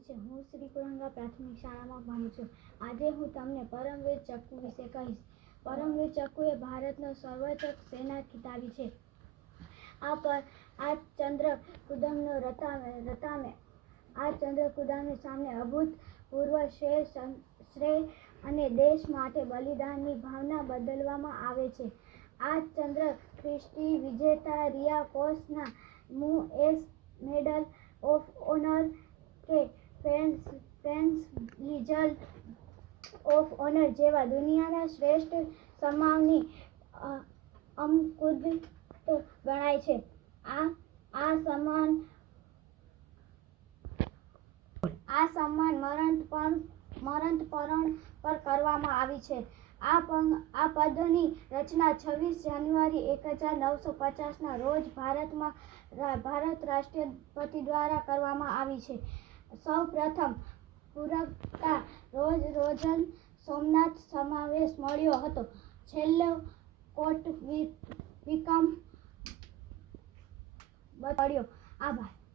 આવી છે। હું શ્રી કુરંગા પ્રાથમિક શાળામાં ભણું છું। આજે હું તમને પરમવીર ચક્કુ વિશે કહીશ। પરમવીર ચક્કુ એ ભારતનો સર્વોચ્ચ સેના ખિતાબી છે। આ ચંદ્રકુદામની સામે અભૂતપૂર્વ શ્રેય અને દેશ માટે બલિદાનની ભાવના બદલવામાં આવે છે। આ ચંદ્ર ખ્રિસ્તી વિજેતા રિયા કોસના યુએસ મેડલ ઓફ ઓનર કે ફ્રેન્ચ લીજન ઓફ ઓનર જેવા દુનિયાના શ્રેષ્ઠ સન્માનની અમકુદરત ગણાય છે। આ સન્માન મરણપણ પર કરવામાં આવી છે। આ પદની રચના 26 જાન્યુઆરી 1950ના રોજ ભારત રાષ્ટ્રપતિ દ્વારા કરવામાં આવી છે। સૌ પ્રથમ પુરસ્કાર રોઝન સોમનાથ સમાવેશ મળ્યો હતો। છેલ્લો કોટ વિકમ મળ્યો। આભાર।